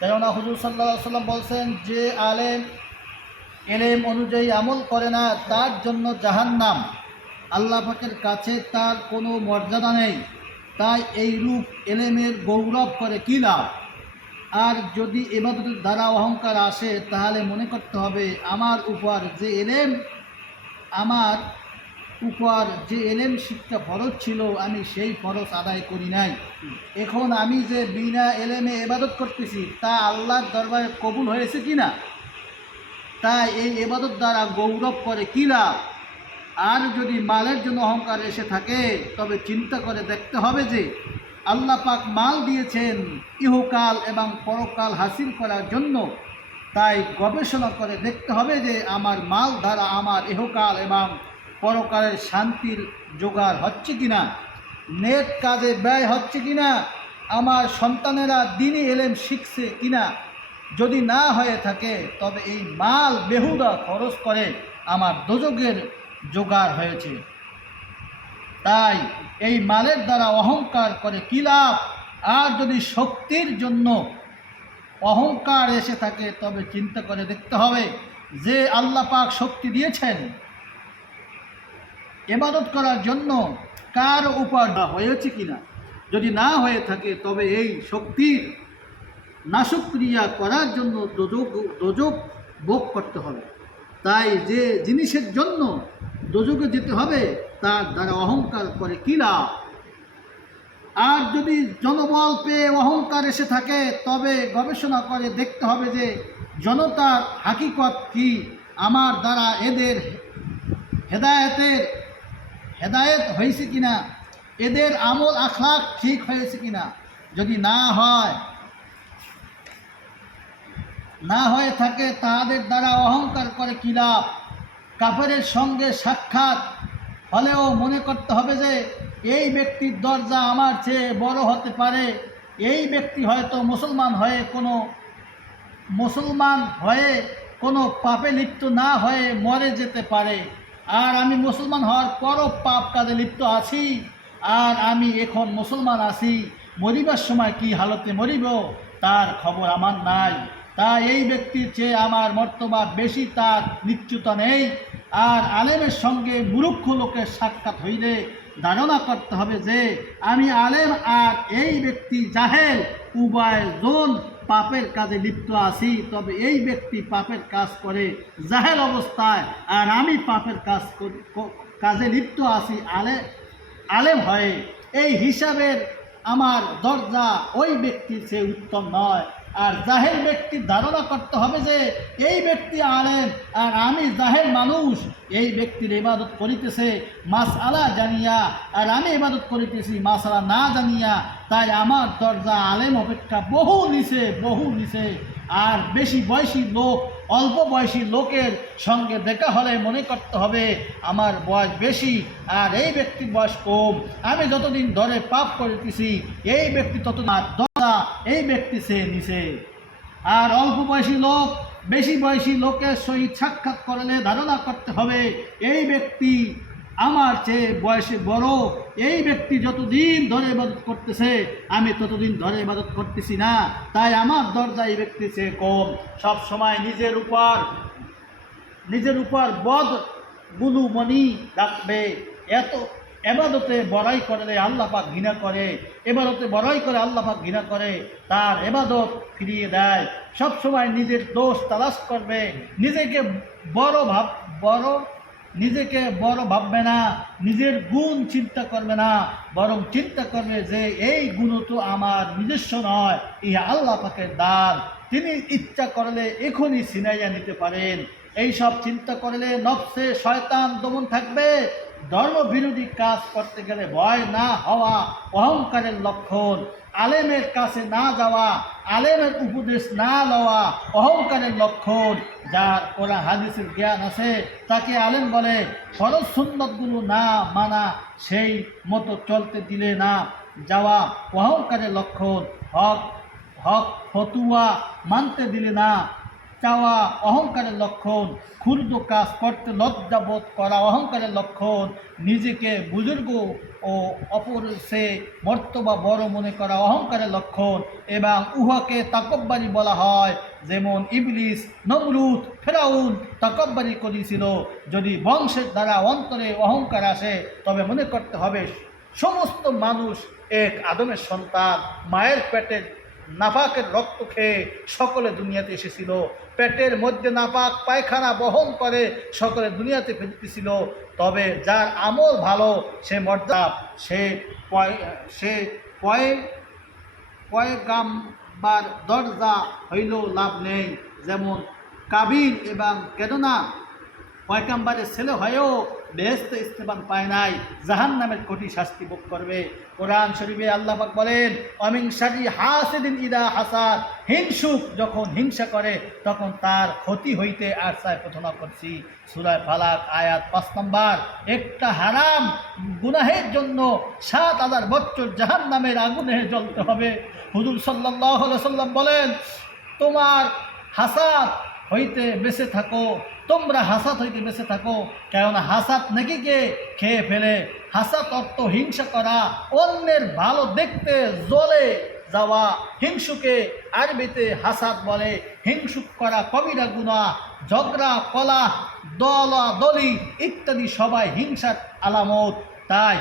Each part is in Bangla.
কেননা হুজুর সাল্লাল্লাহু আলাইহি ওয়াসাল্লাম বলছেন, যে আলেম এলেম অনুযায়ী আমল করে না তার জন্য জাহান্নাম, আল্লাহ পাকের কাছে তার কোনো মর্যাদা নেই। তাই এই রূপ এলেমের গৌরব করে কী লাভ? আর যদি ইবাদতের দ্বারা অহংকার আসে, তাহলে মনে করতে হবে আমার উপর যে এলেম শিক্ষা ফরজ ছিল, আমি সেই ফরজ আদায় করি নাই। এখন আমি যে বিনা এলেমে ইবাদত করতেছি, তা আল্লাহর দরবারে কবুল হয়েছে কি না? তাই এই ইবাদত দ্বারা গৌরব করে কী লাভ? আর যদি মালের জন্য অহংকার এসে থাকে, তবে চিন্তা করে দেখতে হবে যে আল্লাহ পাক মাল দিয়েছেন ইহকাল এবং পরকাল হাসিল করার জন্য। তাই গবেষণা করে দেখতে হবে যে আমার মাল দ্বারা আমার ইহকাল এবং পরকালের শান্তির জোগাড় হচ্ছে কিনা, নেক কাজে ব্যয় হচ্ছে কিনা, আমার সন্তানেরা দ্বীনি এলেম শিখছে কিনা। যদি না হয়ে থাকে, তবে এই মাল বেহুদা খরচ করে আমার দোজখের জোগাড় হয়েছে। তাই এই মালের দ্বারা অহংকার করে কী লাভ? আর যদি শক্তির জন্য অহংকার এসে থাকে, তবে চিন্তা করে দেখতে হবে যে আল্লাহ পাক শক্তি দিয়েছেন ইবাদত করার জন্য, কার উপর হয়েছে কিনা। যদি না হয়ে থাকে, তবে এই শক্তির নাশক্রিয়া করার জন্য দোজখ ভোগ করতে হবে। তাই যে জিনিসের জন্য দোজখে যেতে হবে, তার দ্বারা অহংকার করে কী লাভ? আর যদি জনবল পেয়ে অহংকার এসে থাকে, তবে গবেষণা করে দেখতে হবে যে জনতার হাকিকত কি, আমার দ্বারা এদের হেদায়েত হয়েছে কিনা, এদের আমল আখলাক ঠিক হয়েছে কিনা। যদি না হয়ে থাকে, তাদের দ্বারা অহংকার করে কী লাভ? কাফেরের সঙ্গে সাক্ষাৎ হলেও মনে করতে হবে যে এই ব্যক্তির দরজা আমার চেয়ে বড় হতে পারে। এই ব্যক্তি হয়তো মুসলমান হয়ে কোনো পাপে লিপ্ত না হয়ে মরে যেতে পারে, আর আমি মুসলমান হওয়ার পরও পাপ কাজে লিপ্ত আছি। আর আমি এখন মুসলমান আছি, মরিবার সময় কি হালতে মরিব তার খবর আমার নাই। তাই এই ব্যক্তির চেয়ে আমার মর্তবা বেশি, তার নিশ্চয়তা নেই। আর আলেমের সঙ্গে মূর্খ লোকের সাক্ষাৎ হইলে ধারণা করতে হবে যে আমি আলেম আর এই ব্যক্তি জাহেল, উভয়জন পাপের কাজে লিপ্ত আছি। তবে এই ব্যক্তি পাপের কাজ করে জাহেল অবস্থায়, আর আমি পাপের কাজে লিপ্ত আছি আলেম হয়ে। এই হিসাবের আমার দরজা ওই ব্যক্তির চেয়ে উত্তম নয়। আর জাহেল ব্যক্তির ধারণা করতে হবে যে এই ব্যক্তি আলেম আর আমি জাহেল মানুষ। এই ব্যক্তির ইবাদত করিতেছে মাসআলা জানিয়া, আর আমি ইবাদত করিতেছি মাসআলা না জানিয়া। তাই আমার দরজা আলেম অপেক্ষা বহু নিচে। আর বেশি বয়সী লোক অল্প বয়সী লোকের সঙ্গে দেখা হলে মনে করতে হবে আমার বয়স বেশি আর এই ব্যক্তির বয়স কম। আমি যতদিন ধরে পাপ করিতেছি, এই ব্যক্তি ততদিন দরজা এই ব্যক্তি সে নিচে। আর অল্প বয়সী লোক বেশি বয়সী লোকের সহিত সাক্ষাৎ করলে ধারণা করতে হবে এই ব্যক্তি আমার চেয়ে বয়সে বড়। এই ব্যক্তি যতদিন ধরে ইবাদত করতেছে, আমি ততদিন ধরে ইবাদত করতেছি না, তাই আমার দরজা এই ব্যক্তি চেয়ে কম। সব সময় নিজের উপর বদ গুলুমনি রাখবে। এত এবাদতে বড়াই করলে আল্লাহ পাক ঘৃণা করে, এবাদতে বড়াই করে আল্লাহ পাক ঘৃণা করে, তার এবাদত ফিরিয়ে দেয়। সব সময় নিজের দোষ তালাশ করবে, নিজেকে বড় ভাববে না, নিজের গুণ চিন্তা করবে না, বরং চিন্তা করবে যে এই গুণ তো আমার নিজস্ব নয়, ইহা আল্লাহ পাকের দান, তিনি ইচ্ছা করলে এখনই ছিনাইয়া নিতে পারেন। এই সব চিন্তা করলে নফসে শয়তান দমন থাকবে। ধর্মবিরোধী কাজ করতে গেলে ভয় না হওয়া অহংকারের লক্ষণ। আলেমের কাছে না যাওয়া, আলেমের উপদেশ না লওয়া অহংকারের লক্ষণ। যার কোরআন হাদিসের জ্ঞান আছে তাকে আলেম বলে। ফরজ সুন্নতগুলো না মানা, সেই মতো চলতে দিলে না যাওয়া অহংকারের লক্ষণ। হক ফতুয়া মানতে দিলে না চাওয়া অহংকারের লক্ষণ, ক্ষুদ্র কাজ করতে লজ্জাবোধ করা অহংকারের লক্ষণ, নিজেকে বুজুর্গ ও অপর সে মর্তবা বড় মনে করা অহংকারের লক্ষণ, এবং উহাকে তাকব্বারি বলা হয়। যেমন ইবলিস, নমরুদ, ফেরাউন তাকব্বারি করেছিল। যদি বংশের দ্বারা অন্তরে অহংকার আসে তবে মনে করতে হবে সমস্ত মানুষ এক আদমের সন্তান। মায়ের পেটের নাপাকের রক্ত খেয়ে সকলে দুনিয়াতে এসেছিল। পেটের মধ্যে নাপাক পায়খানা বহন করে সকলে দুনিয়াতে ফিরতেছিল। তবে যার আমল ভালো সে মর্যাদা, সে পয়গাম্বার দরজা হইলেও লাভ নেই। যেমন কাবিল এবং কেননা পয়গাম্বারের ছেলে হয়েও বেহেশতে ইস্তেফান পায় নাই, জাহান্নামের কঠিন শাস্তি ভোগ করবে। কোরআন শরীফে আল্লাহ পাক বলেন, অমিন শাররি হাসিদিন ইদা হাসাদ, হিংসুক যখন হিংসা করে তখন তার ক্ষতি হইতে আর চায় প্রার্থনা করছি। সূরা ফালাক আয়াত 5 নম্বর। একটা হারাম গুনাহের জন্য 7,000 বছর জাহান্নামের আগুনে জ্বলতে হবে। হুজুর সাল্লাল্লাহু আলাইহি সাল্লাম বলেন, তোমার হাসাদ হইতে বেঁচে থাকো, তোমরা হাসাত হইতে বেঁচে থাকো, কেননা হাসাত নাকিকে খেয়ে ফেলে। হাসাত অর্থ হিংসা করা, অন্যের ভালো দেখতে জ্বলে যাওয়া। হিংসুকে আরবিতে হাসাত বলে। হিংসুক করা কবিরা গুনাহ। ঝগড়া, কলহ, দলাদলি ইত্যাদি সবাই হিংসার আলামত। তাই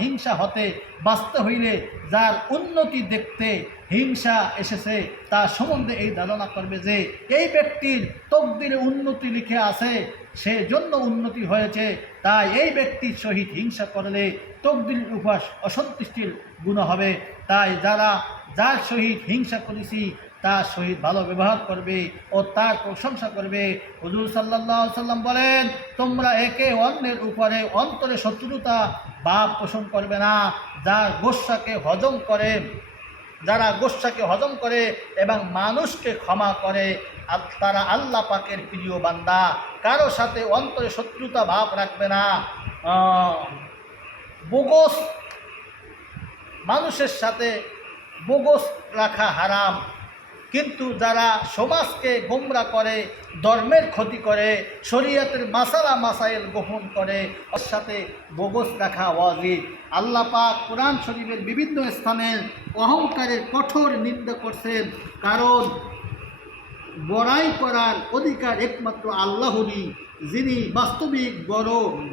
হিংসা হতে বাঁচতে হইলে যার উন্নতি দেখতে হিংসা এসেছে তার সম্বন্ধে এই ধারণা করবে যে এই ব্যক্তির তকদিরে উন্নতি লিখে আছে, সে জন্য উন্নতি হয়েছে। তাই এই ব্যক্তির সহিত হিংসা করলে তকদির উপর অসন্তুষ্টির গুণ হবে। তাই যার সহিত হিংসা করেছি তার সহিত ভালো ব্যবহার করবে ও তার প্রশংসা করবে। হুজুর সাল্লাল্লাহু আলাইহি সাল্লাম বলেন, তোমরা একে অন্যের উপরে অন্তরে শত্রুতা ভাব পোষণ করবে না। যারা গোস্বাকে হজম করে এবং মানুষকে ক্ষমা করে তারা আল্লাহ পাকের প্রিয় বান্দা। কারো সাথে অন্তরে শত্রুতা ভাব রাখবে না। বোগস মানুষের সাথে বোগস রাখা হারাম, কিন্তু যারা সমাজকে গোমরা করে, ধর্মের ক্ষতি করে, শরীয়তের মাসাইল গোপন করে, ওর সাথে বোগস রাখা ওয়াজিব। আল্লাহ পাক কোরআন শরীফের বিভিন্ন স্থানে অহংকারের কঠোর নিন্দা করছেন, কারণ বড়াই করার অধিকার একমাত্র আল্লাহরই, যিনি বাস্তবিক বড়।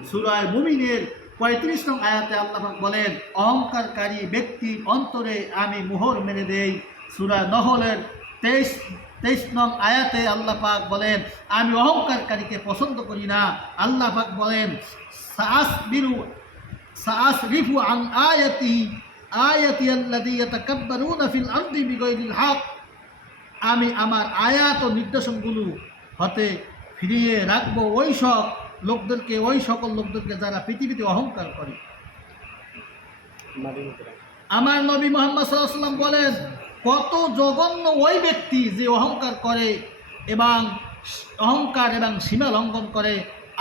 সূরা মুমিনের 35 নং আয়াতে আল্লাহ পাক বলেন, অহংকারকারী ব্যক্তি অন্তরে আমি মোহর মেরে দেই। সূরা নহলের 23 নং আয়াতে আল্লাহ পাক বলেন, আমি অহংকারকারীকে পছন্দ করি না। আল্লাহ পাক বলেন, সাআসরিফু আন আয়াতি আল্লাযী ইয়াতাকাব্বারুনা ফিল আরদি বিগাইরিল হক। আমি আমার আয়াত ও নির্দেশনগুলো হতে ফিরিয়ে রাখবো ওই সকল লোকদেরকে যারা পৃথিবীতে অহংকার করে। আমার নবী মুহাম্মদ সাল্লাল্লাহু আলাইহি ওয়াসাল্লাম বলেন, কত জঘন্য ওই ব্যক্তি যে অহংকার এবং সীমা লঙ্ঘন করে,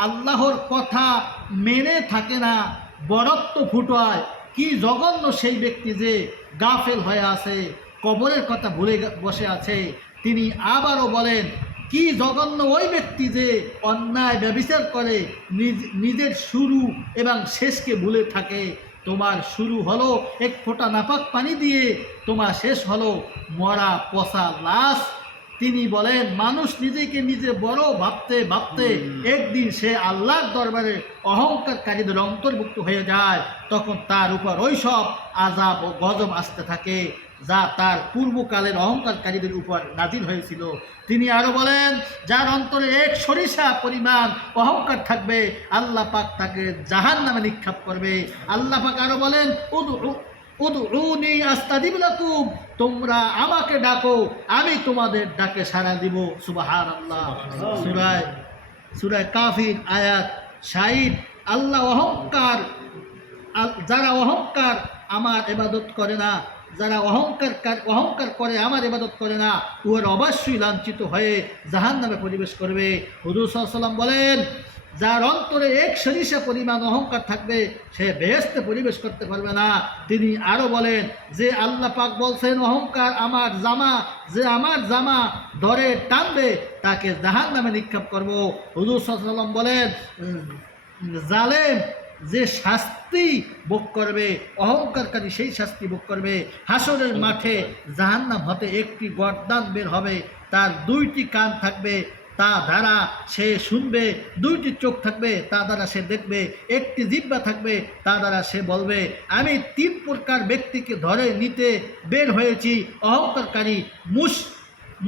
আল্লাহর কথা মেনে থাকে না, বরত্ব ফুটায়। কি জঘন্য সেই ব্যক্তি যে গাফেল হয়ে আছে, কবরের কথা ভুলে বসে আছে। তিনি আবারও বলেন, কি জঘন্য ওই ব্যক্তি যে অন্যায় ব্যভিচার করে, নিজের শুরু এবং শেষকে ভুলে থাকে। তোমার শুরু হলো এক ফোঁটা নাপাক পানি দিয়ে, তোমার শেষ হলো মরা পচা লাশ। তিনি বলেন, মানুষ নিজেকে নিজে বড় ভাবতে ভাবতে একদিন সে আল্লাহর দরবারে অহংকারকারীদের অন্তর্ভুক্ত হয়ে যায়। তখন তার উপর ওইসব আযাব ও গজব আসতে থাকে যা তার পূর্বকালের অহংকারকারীদের উপর নাজিল হয়েছিল। তিনি আরো বলেন, যার অন্তরে এক সরিষা পরিমাণ অহংকার থাকবে, আল্লাহ পাক তাকে জাহান্নামে নিক্ষেপ করবে। আল্লাহ পাক আরো বলেন, উদউনি আস্তাজিব লাকুম, তোমরা আমাকে ডাকো, আমি তোমাদের ডাকে সাড়া দিব। সুবহানাল্লাহ। সূরা কাফির আয়াত 60। আল্লাহ যারা অহংকার আমার ইবাদত করে না, যারা অহংকার করে আমার ইবাদত করে না, উহার অবশ্যই লাঞ্ছিত হয়ে জাহান্নামে প্রবেশ করবে। হুজুর সাল্লাল্লাহু আলাইহি ওয়াসাল্লাম বলেন, যার অন্তরে এক সরিষা পরিমাণ অহংকার থাকবে সে বেহেশতে প্রবেশ করতে পারবে না। তিনি আরো বলেন যে আল্লাহ পাক বলছেন অহংকার আমার জামা, যে আমার জামা ধরে টানবে তাকে জাহান্নামে নিক্ষেপ করব। হুজুর সাল্লাল্লাহু আলাইহি ওয়াসাল্লাম বলেন জালেম যে শাস্তি ভোগ করবে, অহংকারকারী সেই শাস্তি ভোগ করবে। হাসরের মাঠে জাহান্নাম হতে একটি গর্দান বের হবে, তার দুইটি কান থাকবে, তা দ্বারা সে শুনবে, দুইটি চোখ থাকবে, তা দ্বারা সে দেখবে, একটি জিহ্বা থাকবে, তা দ্বারা সে বলবে আমি 3 প্রকার ব্যক্তিকে ধরে নিতে বের হয়েছি, অহংকারকারী,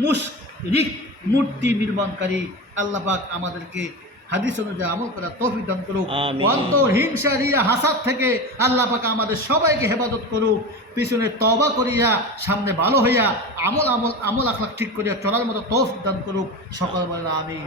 মুশরিক, মূর্তি নির্মাণকারী। আল্লাহ পাক আমাদেরকে হাদিস অনুযায়ী আমল করার তৌফিক দান করুক। অন্তর হিংসা রিয়া হাসাদ থেকে আল্লাহ পাক আমাদের সবাইকে হেফাজত করুক। পিছনে তওবা করিয়া সামনে ভালো হইয়া আমল আখলাক ঠিক করিয়া চলার মতো তৌফিক দান করুক। সকল বলে আমিন।